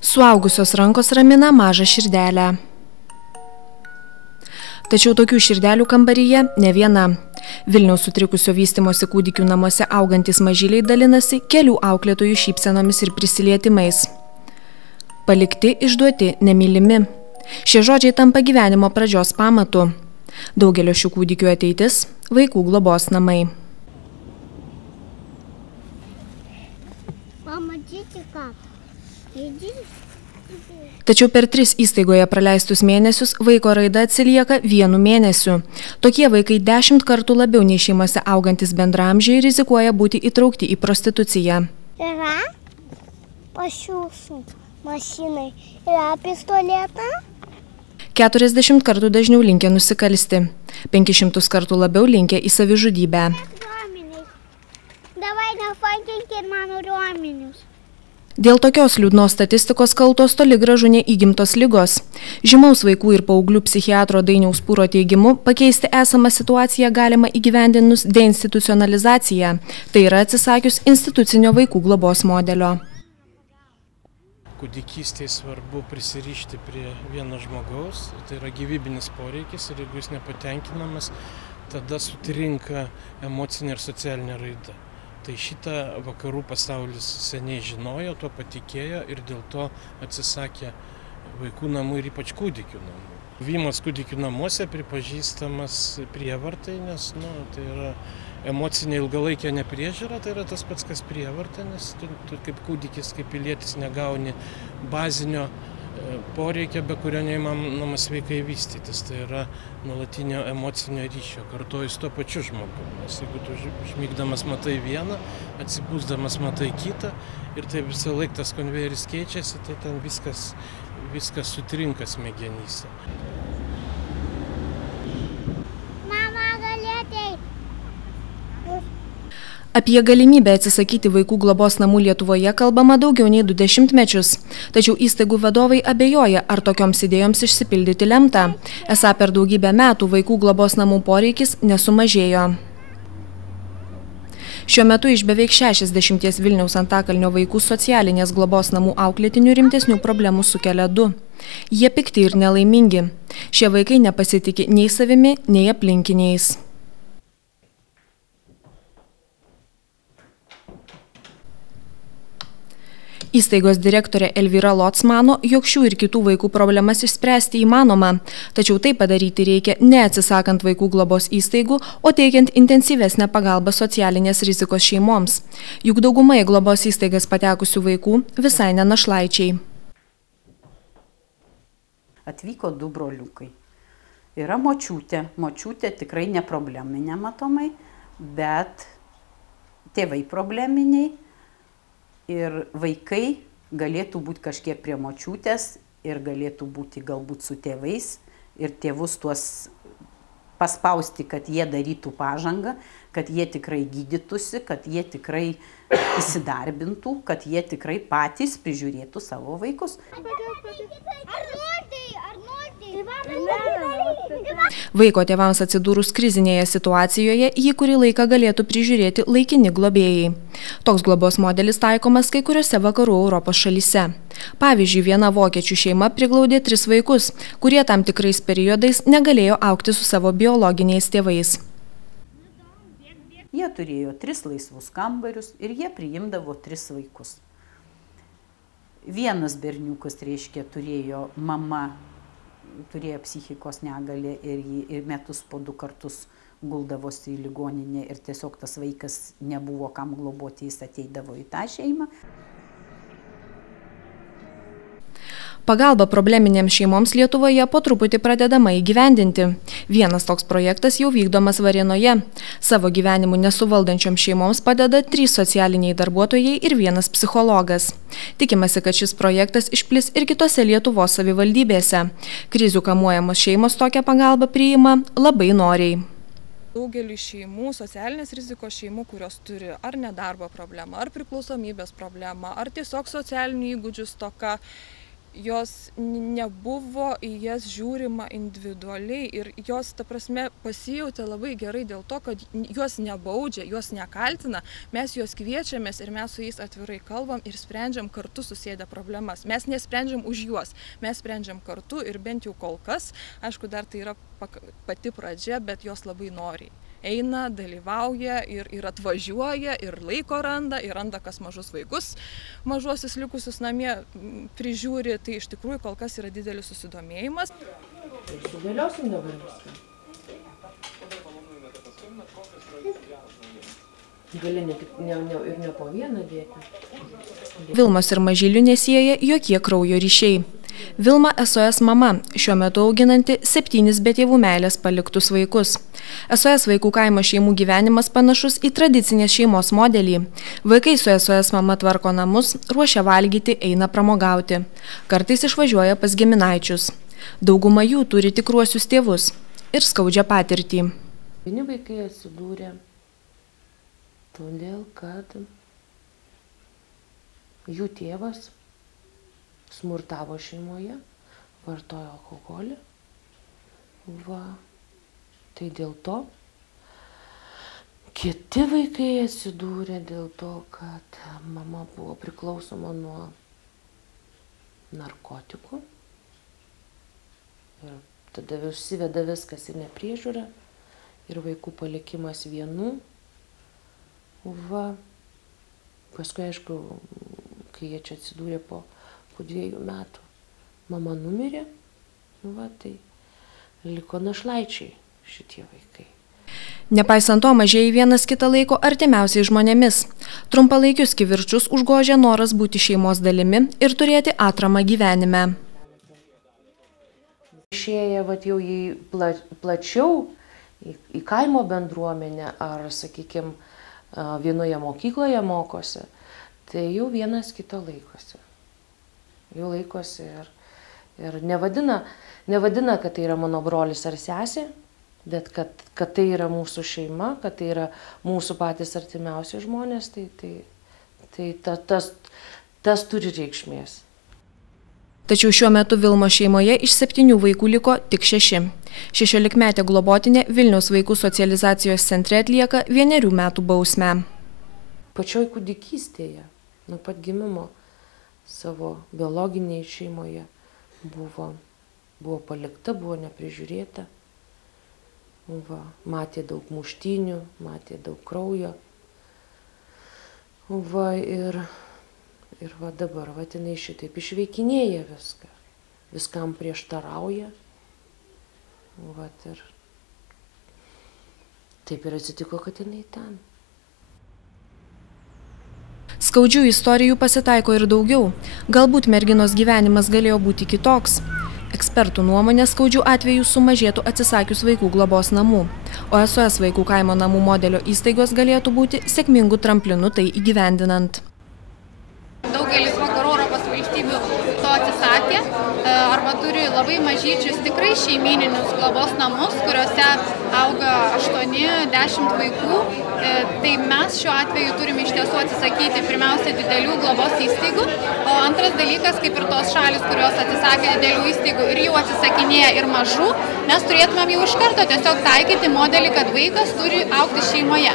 Suaugusios rankos ramina mažą širdelę. Tačiau tokių širdelių kambaryje ne viena. Vilniaus sutrikusio vystymosi kūdikių namuose augantis mažyliai dalinasi kelių auklėtojų šypsenomis ir prisilietimais. Palikti, išduoti, nemylimi. Šie žodžiai tampa gyvenimo pradžios pamatu. Daugelio šių kūdikių ateitis – vaikų globos namai. Tačiau per 3 įstaigoje praleistus mėnesius vaiko raida atsilieka 1 mėnesiu. Tokie vaikai 10 kartų labiau nei šeimose augantis bendraamžiai rizikuoja būti įtraukti į prostituciją. Yra pas jūsų mašinai, yra pistoletą? 40 kartų dažniau linkę nusikalsti, 500 kartų labiau linkę į savižudybę. Davai nefankinkit mano duomenius. Dėl tokios liūdnos statistikos kaltos toli gražu neįgimtos ligos. Žymaus vaikų ir paauglių psichiatro Dainiaus Pūro teigimu, pakeisti esamą situaciją galima įgyvendinus deinstitucionalizaciją, tai yra atsisakius institucinio vaikų globos modelio. Kūdikystėje svarbu prisirišti prie vieno žmogaus, tai yra gyvybinis poreikis ir jeigu jis nepatenkinamas, tada sutrinka emocinė ir socialinė raida. Tai šitą vakarų pasaulis seniai žinojo, tuo patikėjo ir dėl to atsisakė vaikų namų ir ypač kūdikių namų. Buvimas kūdikių namuose pripažįstamas prievartai, nes tai yra emocinė ilgalaikė nepriežiūra, tai yra tas pats, kas prievarta, nes tu kaip kūdikis, kaip pilietis negauni bazinio poreikio, be kurio neįmanoma sveikai vystytis. Tai yra nuolatinio emocinio ryšio, kartu su tuo pačiu žmogumi. Nes jeigu tu užmigdamas matai vieną, atsibūsdamas matai kitą ir tai visą laiką tas konvejeris keičiasi, tai ten viskas sutrinka smegenyse. Apie galimybę atsisakyti vaikų globos namų Lietuvoje kalbama daugiau nei 20 mečius. Tačiau įstaigų vadovai abejoja, ar tokioms idėjoms išsipildyti lemta. Esą per daugybę metų vaikų globos namų poreikis nesumažėjo. Šiuo metu iš beveik 60 Vilniaus Antakalnio vaikų socialinės globos namų auklėtinių rimtesnių problemų sukelia 2. Jie pikti ir nelaimingi. Šie vaikai nepasitiki nei savimi, nei aplinkiniais. Įstaigos direktorė Elvyra Lots mano, jog šių ir kitų vaikų problemas išspręsti įmanoma, tačiau tai padaryti reikia neatsisakant vaikų globos įstaigų, o teikiant intensyvesnę pagalbą socialinės rizikos šeimoms. Juk dauguma į globos įstaigas patekusių vaikų visai ne našlaičiai. Atvyko 2 broliukai. Yra močiutė tikrai neprobleminė matomai, bet tėvai probleminiai. Ir vaikai galėtų būti kažkiek prie močiutės ir galėtų būti galbūt su tėvais ir tėvus tuos paspausti, kad jie darytų pažangą, kad jie tikrai gydytųsi, kad jie tikrai įsidarbintų, kad jie tikrai patys prižiūrėtų savo vaikus. Vaiko tėvams atsidūrus krizinėje situacijoje, jį kurį laiką galėtų prižiūrėti laikini globėjai. Toks globos modelis taikomas kai kuriuose vakarų Europos šalyse. Pavyzdžiui, viena vokiečių šeima priglaudė 3 vaikus, kurie tam tikrais periodais negalėjo augti su savo biologiniais tėvais. Jie turėjo 3 laisvus kambarius ir jie priimdavo 3 vaikus. Vienas berniukas, turėjo mama, turėjo psichikos negalę ir metus po 2 kartus guldavosi į ligoninę ir tiesiog tas vaikas nebuvo kam globoti, jis ateidavo į tą šeimą. Pagalba probleminėms šeimoms Lietuvoje po truputį pradedama įgyvendinti. Vienas toks projektas jau vykdomas Varėnoje. Savo gyvenimu nesuvaldančioms šeimoms padeda 3 socialiniai darbuotojai ir 1 psichologas. Tikimasi, kad šis projektas išplis ir kitose Lietuvos savivaldybėse. Krizių kamuojamos šeimos tokią pagalbą priima labai noriai. Daugelį šeimų, socialinės rizikos šeimų, kurios turi ar nedarbo problemą, ar priklausomybės problemą, ar tiesiog socialinių įgūdžių stoka, jos nebuvo į jas žiūrima individualiai ir jos, ta prasme, pasijautė labai gerai dėl to, kad juos nebaudžia, juos nekaltina, mes juos kviečiamės ir mes su jais atvirai kalbam ir sprendžiam kartu susėdę problemas. Mes nesprendžiam už juos, mes sprendžiam kartu ir bent jau kol kas, aišku, dar tai yra pati pradžia, bet jos labai noriai eina, dalyvauja ir atvažiuoja, ir laiko randa, ir randa, kas mažus vaikus, mažuosius likusius namie prižiūri, tai iš tikrųjų kol kas yra didelis susidomėjimas. Sudėliosim dabar viską. Gali ir ne po vieną dėti. Vilmos ir Mažylių nesieja jokie kraujo ryšiai. Vilma SOS mama, šiuo metu auginanti 7 be tėvų meilės paliktus vaikus. SOS vaikų kaimo šeimų gyvenimas panašus į tradicinės šeimos modelį. Vaikai su SOS mama tvarko namus, ruošia valgyti, eina pramogauti. Kartais išvažiuoja pas giminaičius. Dauguma jų turi tikruosius tėvus ir skaudžią patirtį. Vieni vaikai atsidūrė todėl, kad jų tėvas smurtavo šeimoje, vartojo alkoholį. Tai dėl to kiti vaikai atsidūrė dėl to, kad mama buvo priklausoma nuo narkotikų. Ir tada užsiveda viskas į nepriežiūrą ir vaikų palikimas vienų. Paskui, aišku, kai jie čia atsidūrė po 2 metų, mama numirė, tai liko našlaičiai šitie vaikai. Nepaisant to, mažieji vienas kitą laiko artimiausiai žmonėmis. Trumpalaikius kivirčus užgožia noras būti šeimos dalimi ir turėti atramą gyvenime. Išėję jau į plačiau, į kaimo bendruomenę ar, sakykime, vienoje mokykloje mokosi, tai jau vienas kito laikosi. Jau laikosi ir nevadina, kad tai yra mano brolis ar sesė, bet kad tai yra mūsų šeima, kad tai yra mūsų patys artimiausi žmonės, tai tas turi reikšmės. Tačiau šiuo metu Vilmos šeimoje iš 7 vaikų liko tik 6. 16-metė globotinė Vilniaus vaikų socializacijos centre atlieka 1 metų bausmę. Pačioj kūdikystėje, nuo pat gimimo, savo biologiniai šeimoje buvo palikta, buvo neprižiūrėta. Matė daug muštynių, matė daug kraujo. Ir dabar jinai šitaip išveikinėja viską. Viskam prieštarauja. Ir taip ir atsitiko, kad jinai ten. Skaudžių istorijų pasitaiko ir daugiau. Galbūt merginos gyvenimas galėjo būti kitoks. Ekspertų nuomonė, skaudžių atvejų sumažėtų atsisakius vaikų globos namų, o SOS vaikų kaimo namų modelio įstaigos galėtų būti sėkmingų tramplinų tai įgyvendinant. Daugelis vakarų Europos valstybių to atsisakė arba turi labai mažyčius tikrai šeimyninius globos namus, kuriuose auga 8-10 vaikų. Tai mes šiuo atveju turime iš tiesų atsisakyti pirmiausia didelių globos įstaigų, o antras dalykas, kaip ir tos šalis, kurios atsisakė didelių įstaigų ir jau atsisakinėja ir mažų, mes turėtumėm jau iš karto tiesiog taikyti modelį, kad vaikas turi augti šeimoje.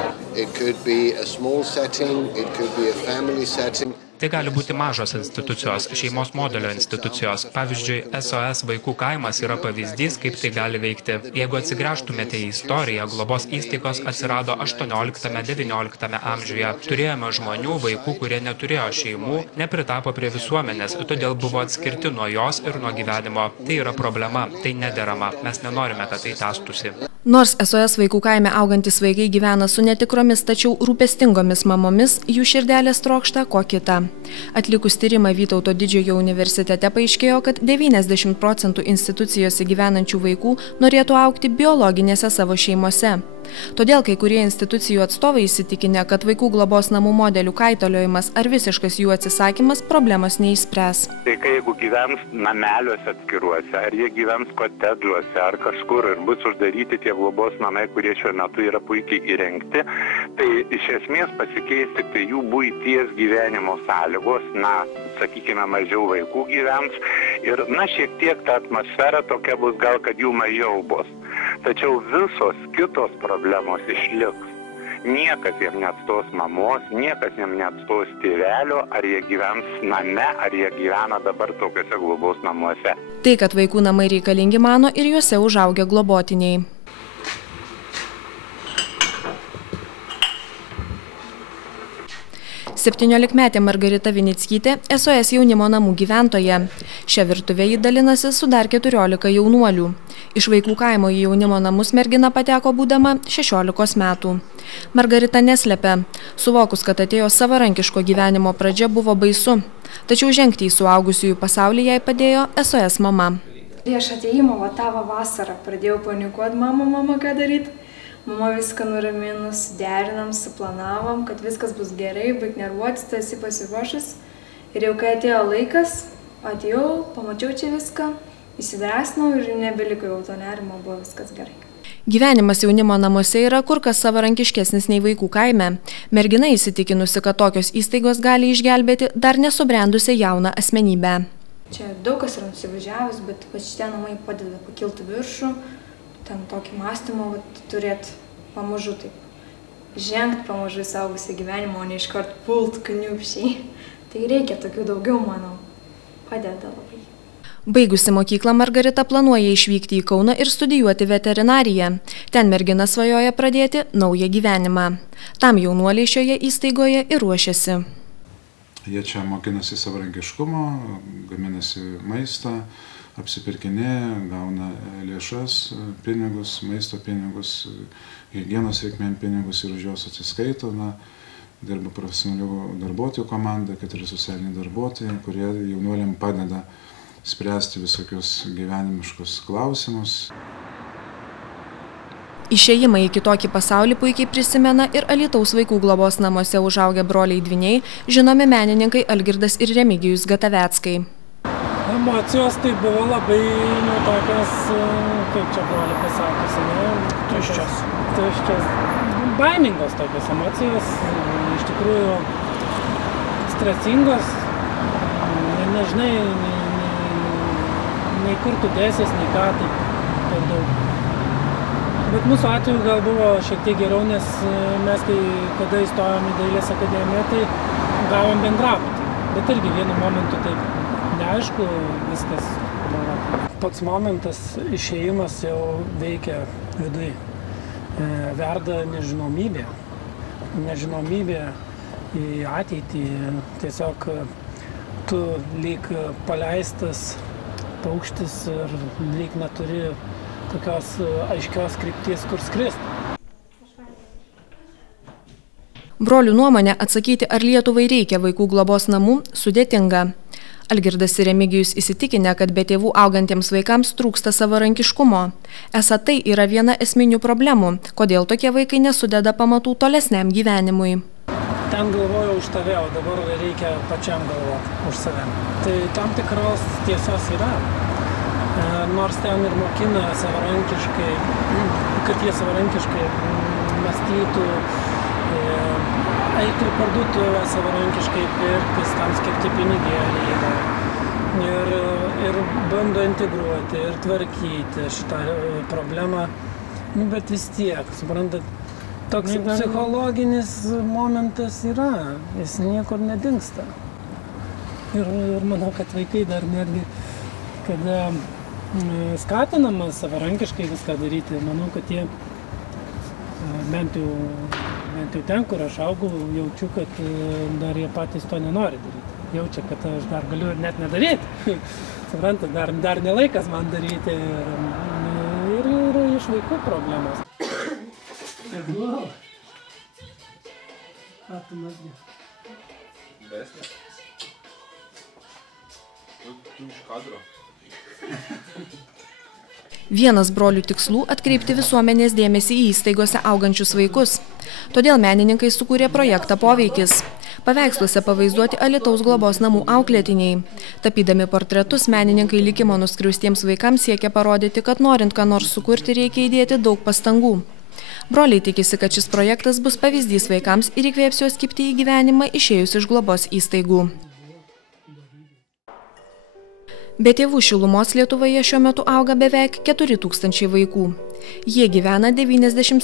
Tai gali būti mažos institucijos, šeimos modelio institucijos. Pavyzdžiui, SOS vaikų kaimas yra pavyzdys, kaip tai gali veikti. Jeigu atsigręžtumėte į istoriją, globos įstaigos atsirado 18–19 amžiuje. Turėjome žmonių, vaikų, kurie neturėjo šeimų, nepritapo prie visuomenės, todėl buvo atskirti nuo jos ir nuo gyvenimo. Tai yra problema, tai nederama. Mes nenorime, kad tai tęstųsi. Nors SOS vaikų kaime augantis vaikai gyvena su netikromis, tačiau rūpestingomis mamomis, jų širdelės trokšta ko kita. Atlikus tyrimą Vytauto Didžiojo universitete paaiškėjo, kad 90% institucijose gyvenančių vaikų norėtų augti biologinėse savo šeimose. Todėl kai kurie institucijų atstovai įsitikinę, kad vaikų globos namų modelių kaitaliojimas ar visiškas jų atsisakymas problemos neišspręs. Tai jeigu gyvens nameliuose atskiruose, ar jie gyvens kotedžuose, ar kažkur ir bus uždaryti tie globos namai, kurie šiuo metu yra puikiai įrengti, tai iš esmės pasikeis tik tai jų buities gyvenimo sąlygos, sakykime, mažiau vaikų gyvens Ir, šiek tiek ta atmosfera tokia bus gal, kad jų mažiau bus. Tačiau visos kitos problemos išliks. Niekas jiem neatstos mamos, niekas jiem neatstos tėvelio, ar jie gyvens name, ar jie gyvena dabar tokiuose globos namuose. Tai, kad vaikų namai reikalingi, mano ir juose užaugę globotiniai. 17-metė Margarita Vinickytė, SOS jaunimo namų gyventoja. Šią virtuvę ji dalinasi su dar 14 jaunuolių. Iš vaikų kaimo į jaunimo namus mergina pateko būdama 16 metų. Margarita neslepia. Suvokus, kad atėjo savarankiško gyvenimo pradžia, buvo baisu. Tačiau žengti į suaugusiųjų pasaulį jai padėjo SOS mama. Prieš atėjimą tavo vasarą pradėjau panikuoti, mama, ką daryti. Mama viską nuraminus, derinam, suplanavom, kad viskas bus gerai, baig nervuotis, tu esi pasiruošęs. Ir jau kai atėjo laikas, atėjau, pamačiau čia viską, įsidrąsinau ir nebeliko jau to nerimo, buvo viskas gerai. Gyvenimas jaunimo namuose yra kur kas savarankiškesnis nei vaikų kaime. Mergina įsitikinusi, kad tokios įstaigos gali išgelbėti dar nesubrendusią jauną asmenybę. Čia daug kas yra nusivažiavęs, bet šitie namai padeda pakilti viršų. Ten tokį mąstymą turėti pamažu taip. Žengti pamažu į suaugusį gyvenimą, o ne iškart pult kniupščiai. Tai reikia tokių daugiau, manau. Padeda labai. Baigusi mokyklą, Margarita planuoja išvykti į Kauną ir studijuoti veterinariją. Ten mergina svajoja pradėti naują gyvenimą. Tam jaunuoliai šioje įstaigoje ir ruošiasi. Jie čia mokinasi savarankiškumo, gaminasi maistą, apsipirkinėja, gauna lėšas, pinigus, maisto pinigus, higienos reikmėm pinigus ir už juos atsiskaito. Dirba profesionalių darbuotojų komanda, kad ir socialiniai darbuotojai, kurie jaunuoliam padeda spręsti visokius gyvenimiškus klausimus. Išėjimą į kitokį pasaulį puikiai prisimena ir Alytaus vaikų globos namuose užaugę broliai dvyniai, žinomi menininkai Algirdas ir Remigijus Gataveckai. Emocijos tai buvo labai, tokios, kaip čia broliai pasakysi, tuščios, baimingos tokios emocijos, iš tikrųjų stresingos, nežinai, nei kur tu dėsies, nei ką, taip per daug. Bet mūsų atveju gal buvo šiek tiek geriau, nes mes, kada įstojom į Dailės akademiją, tai gavom bendrabutį. Bet irgi vienu momentu taip neaišku viskas. Pats momentas išėjimas jau veikia viduje. Verda nežinomybė. Nežinomybė į ateitį. Tiesiog tu lyg paleistas paukštis ir lyg neturi tokios aiškios krypties, kur skristi. Brolių nuomonė atsakyti, ar Lietuvai reikia vaikų globos namų, sudėtinga. Algirdas ir Remigijus įsitikinę, kad be tėvų augantiems vaikams trūksta savarankiškumo. Esą tai yra viena esminių problemų, kodėl tokie vaikai nesudeda pamatų tolesniam gyvenimui. Ten galvoju už tave, o dabar reikia pačiam galvoti už save. Tai tam tikros tiesos yra. Nors ten ir mokina savarankiškai, kad jie savarankiškai mąstytų, eitų į parduotuvę savarankiškai pirktis, tam skirti pinigėlį ir bando integruoti ir tvarkyti šitą problemą. Bet vis tiek, suprantat, toks psichologinis momentas yra, jis niekur nedingsta. Ir manau, kad vaikai dar netgi, kada skatinama savarankiškai viską daryti, manau, kad jie bent jau ten, kur aš augau, jaučiu, kad dar jie patys to nenori daryti. Jaučia, kad aš dar galiu ir net nedaryti. Suprantat, dar nelaikas man daryti. Ir yra iš vaikų problemos. Vienas brolių tikslų – atkreipti visuomenės dėmesį į įstaigose augančius vaikus. Todėl menininkai sukūrė projektą Poveikis. Paveiksluose pavaizduoti Alytaus globos namų auklėtiniai. Tapydami portretus, menininkai likimo nuskriaustiems vaikams siekia parodyti, kad norint ką nors sukurti, reikia įdėti daug pastangų. Broliai tikisi, kad šis projektas bus pavyzdys vaikams ir įkvėps juos kibti į gyvenimą išėjus iš globos įstaigų. Be tėvų šilumos Lietuvoje šiuo metu auga beveik 4000 vaikų. Jie gyvena 97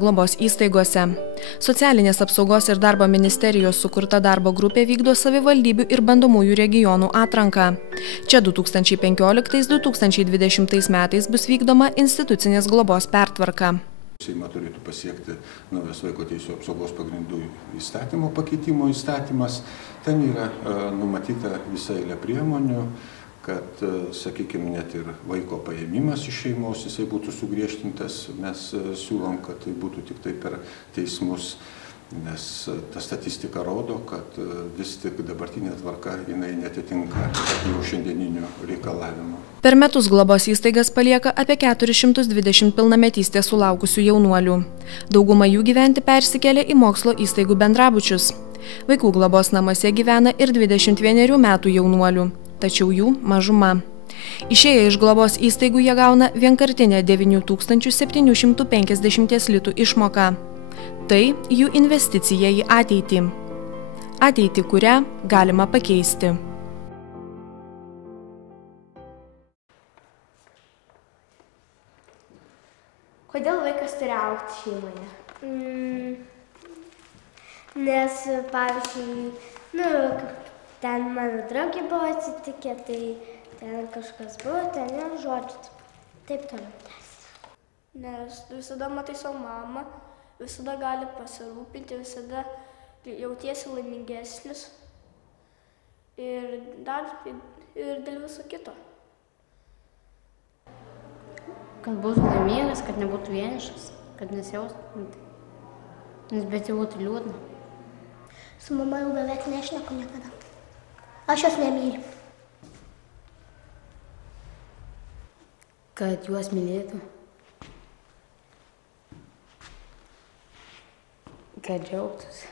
globos įstaigose. Socialinės apsaugos ir darbo ministerijos sukurta darbo grupė vykdo savivaldybių ir bandomųjų regionų atranką. Čia 2015-2020 metais bus vykdoma institucinės globos pertvarka. Seimą turėtų pasiekti naujas vaiko teisių apsaugos pagrindų įstatymo pakeitimo įstatymas. Ten yra numatyta visa eilė priemonių, kad, sakykime, net ir vaiko paėmimas iš šeimos, jisai būtų sugriežtintas. Mes siūlom, kad tai būtų tik tai per teismus, nes ta statistika rodo, kad vis tik dabartinė tvarka jinai netitinka jų šiandieninių reikalavimų. Per metus globos įstaigas palieka apie 420 pilnametystės sulaukusių jaunuolių. Dauguma jų gyventi persikelia į mokslo įstaigų bendrabučius. Vaikų globos namuose gyvena ir 21 metų jaunuolių, tačiau jų mažuma. Išėję iš globos įstaigų jie gauna vienkartinę 9750 litų išmoką. Tai jų investicija į ateitį. Ateitį, kurią galima pakeisti. Kodėl vaikas turi augti šeimoje? Nes, pavyzdžiui, ten mano draugė buvo atsitikę, tai ten kažkas buvo, ten žodžiu, taip toliau. Nes visada matai savo mamą, visada gali pasirūpinti, visada jautiesi laimingesnis ir dėl viso kito. Kad būtų laimingas, kad nebūtų vienišas, kad nesijaustų, bet jau būtų liūdna. Su mama jau beveik nešneku niekada. Aš jos nemyliu. Kad juos mylėtų. Kad džiaugtųsi.